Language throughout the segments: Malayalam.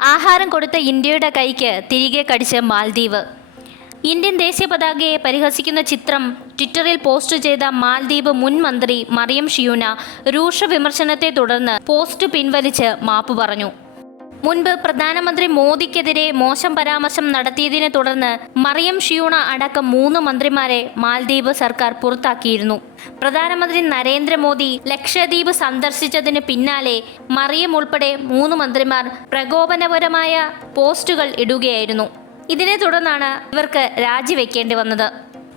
ആഹാരം കൊടുത്ത ഇന്ത്യയുടെ കൈക്ക് തിരികെ കടിച്ച് മാൽദ്വീപ്. ഇന്ത്യൻ ദേശീയ പതാകയെ പരിഹസിക്കുന്ന ചിത്രം ട്വിറ്ററിൽ പോസ്റ്റ് ചെയ്ത മാൽദ്വീപ് മുൻ മന്ത്രി മറിയം ഷിയൂന രൂക്ഷ വിമർശനത്തെ തുടർന്ന് പോസ്റ്റ് പിൻവലിച്ച് മാപ്പ് പറഞ്ഞു. മുൻപ് പ്രധാനമന്ത്രി മോദിക്കെതിരെ മോശം പരാമർശം നടത്തിയതിനെ തുടർന്ന് മറിയം ഷിയൂണ അടക്കം മൂന്ന് മന്ത്രിമാരെ മാൽദ്വീപ് സർക്കാർ പുറത്താക്കിയിരുന്നു. പ്രധാനമന്ത്രി നരേന്ദ്രമോദി ലക്ഷദ്വീപ് സന്ദർശിച്ചതിന് പിന്നാലെ മറിയം ഉൾപ്പെടെ മൂന്ന് മന്ത്രിമാർ പ്രകോപനപരമായ പോസ്റ്റുകൾ ഇടുകയായിരുന്നു. ഇതിനെ തുടർന്നാണ് ഇവർക്ക് രാജിവെക്കേണ്ടി വന്നത്.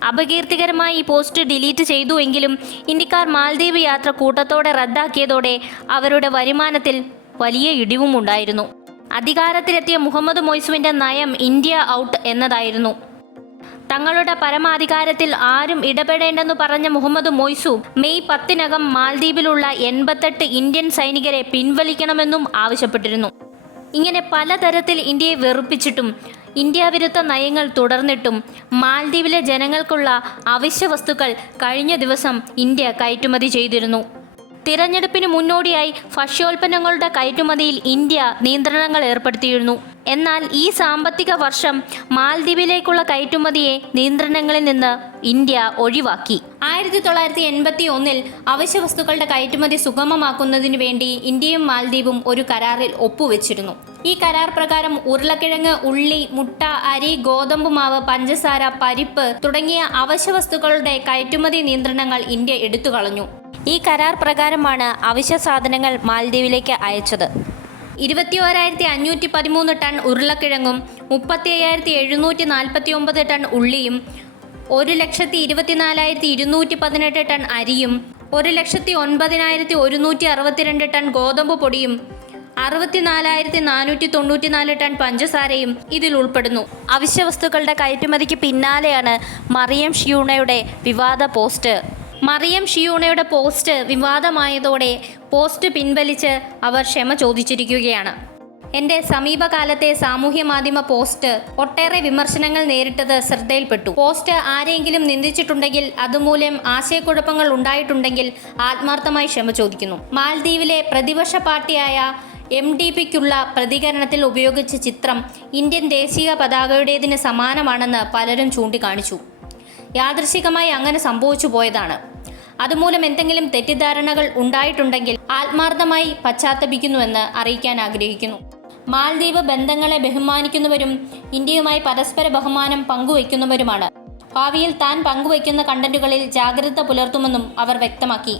അപകീർത്തികരമായി ഈ പോസ്റ്റ് ഡിലീറ്റ് ചെയ്തു എങ്കിലും ഇന്ത്യക്കാർ മാൽദ്വീപ് യാത്ര കൂട്ടത്തോടെ റദ്ദാക്കിയതോടെ അവരുടെ വരുമാനത്തിൽ വലിയ ഇടിവും ഉണ്ടായിരുന്നു. അധികാരത്തിലെത്തിയ മുഹമ്മദ് മൊയ്സുവിന്റെ നയം ഇന്ത്യ ഔട്ട് എന്നതായിരുന്നു. തങ്ങളുടെ പരമാധികാരത്തിൽ ആരും ഇടപെടേണ്ടെന്ന് പറഞ്ഞ മുഹമ്മദ് മൊയ്സു മെയ് പത്തിനകം മാൽദ്വീപിലുള്ള എൺപത്തെട്ട് ഇന്ത്യൻ സൈനികരെ പിൻവലിക്കണമെന്നും ആവശ്യപ്പെട്ടിരുന്നു. ഇങ്ങനെ പലതരത്തിൽ ഇന്ത്യയെ വെറുപ്പിച്ചിട്ടും ഇന്ത്യ വിരുദ്ധ നയങ്ങൾ തുടർന്നിട്ടും മാൽദ്വീപിലെ ജനങ്ങൾക്കുള്ള അവശ്യ വസ്തുക്കൾ കഴിഞ്ഞ ദിവസം ഇന്ത്യ കയറ്റുമതി ചെയ്തിരുന്നു. തിരഞ്ഞെടുപ്പിന് മുന്നോടിയായി ഭക്ഷ്യോൽപ്പന്നങ്ങളുടെ കയറ്റുമതിയിൽ ഇന്ത്യ നിയന്ത്രണങ്ങൾ ഏർപ്പെടുത്തിയിരുന്നു. എന്നാൽ ഈ സാമ്പത്തിക വർഷം മാൽദ്വീപിലേക്കുള്ള കയറ്റുമതിയെ നിയന്ത്രണങ്ങളിൽ നിന്ന് ഇന്ത്യ ഒഴിവാക്കി. ആയിരത്തി തൊള്ളായിരത്തി എൺപത്തി ഒന്നിൽ അവശ്യ വസ്തുക്കളുടെ കയറ്റുമതി സുഗമമാക്കുന്നതിനു വേണ്ടി ഇന്ത്യയും മാൽദ്വീപും ഒരു കരാറിൽ ഒപ്പുവെച്ചിരുന്നു. ഈ കരാർ പ്രകാരം ഉരുളക്കിഴങ്ങ് ഉള്ളി മുട്ട അരി ഗോതമ്പ് മാവ് പഞ്ചസാര പരിപ്പ് തുടങ്ങിയ അവശ്യ വസ്തുക്കളുടെ കയറ്റുമതി നിയന്ത്രണങ്ങൾ ഇന്ത്യ എടുത്തു കളഞ്ഞു ഈ കരാർ പ്രകാരമാണ് അവശ്യ സാധനങ്ങൾ മാൽദ്വീപിലേക്ക് അയച്ചത്. ഇരുപത്തി ഓരായിരത്തി അഞ്ഞൂറ്റി പതിമൂന്ന് ടൺ ഉരുളക്കിഴങ്ങും മുപ്പത്തി അയ്യായിരത്തി എഴുന്നൂറ്റി നാൽപ്പത്തി ഒമ്പത് ടൺ ഉള്ളിയും ഒരു ലക്ഷത്തി ഇരുപത്തിനാലായിരത്തി ഇരുന്നൂറ്റി പതിനെട്ട് ടൺ അരിയും ഒരു ലക്ഷത്തി ഒൻപതിനായിരത്തി ഒരുന്നൂറ്റി അറുപത്തിരണ്ട് ടൺ ഗോതമ്പ് പൊടിയും അറുപത്തിനാലായിരത്തി നാനൂറ്റി തൊണ്ണൂറ്റിനാല് ടൺ പഞ്ചസാരയും ഇതിൽ ഉൾപ്പെടുന്നു. അവശ്യ വസ്തുക്കളുടെ കയറ്റുമതിക്ക് പിന്നാലെയാണ് മറിയം ഷിയൂണയുടെ വിവാദ പോസ്റ്റ്. മറിയം ഷിയൂണയുടെ പോസ്റ്റ് വിവാദമായതോടെ പോസ്റ്റ് പിൻവലിച്ച് അവർ ക്ഷമ ചോദിച്ചിരിക്കുകയാണ്. എന്റെ സമീപകാലത്തെ സാമൂഹ്യ മാധ്യമ പോസ്റ്റ് ഒട്ടേറെ വിമർശനങ്ങൾ നേരിട്ടത് ശ്രദ്ധയിൽപ്പെട്ടു. പോസ്റ്റ് ആരെങ്കിലും നിന്ദിച്ചിട്ടുണ്ടെങ്കിൽ അതുമൂലം ആശയക്കുഴപ്പങ്ങൾ ഉണ്ടായിട്ടുണ്ടെങ്കിൽ ആത്മാർത്ഥമായി ക്ഷമ ചോദിക്കുന്നു. മാൽദ്വീപിലെ പ്രതിപക്ഷ പാർട്ടിയായ എം ഡി പിക്കുള്ള പ്രതികരണത്തിൽ ഉപയോഗിച്ച ചിത്രം ഇന്ത്യൻ ദേശീയ പതാകയുടേതിന് സമാനമാണെന്ന് പലരും ചൂണ്ടിക്കാണിച്ചു. യാദൃശികമായി അങ്ങനെ സംഭവിച്ചു പോയതാണ്. അതുമൂലം എന്തെങ്കിലും തെറ്റിദ്ധാരണകൾ ഉണ്ടായിട്ടുണ്ടെങ്കിൽ ആത്മാർത്ഥമായി പശ്ചാത്തപിക്കുന്നുവെന്ന് അറിയിക്കാൻ ആഗ്രഹിക്കുന്നു. മാൽദ്വീപ് ബന്ധങ്ങളെ ബഹുമാനിക്കുന്നവരും ഇന്ത്യയുമായി പരസ്പര ബഹുമാനം പങ്കുവയ്ക്കുന്നവരുമാണ്. ഭാവിയിൽ താൻ പങ്കുവയ്ക്കുന്ന കണ്ടന്റുകളിൽ ജാഗ്രത പുലർത്തുമെന്നും അവർ വ്യക്തമാക്കി.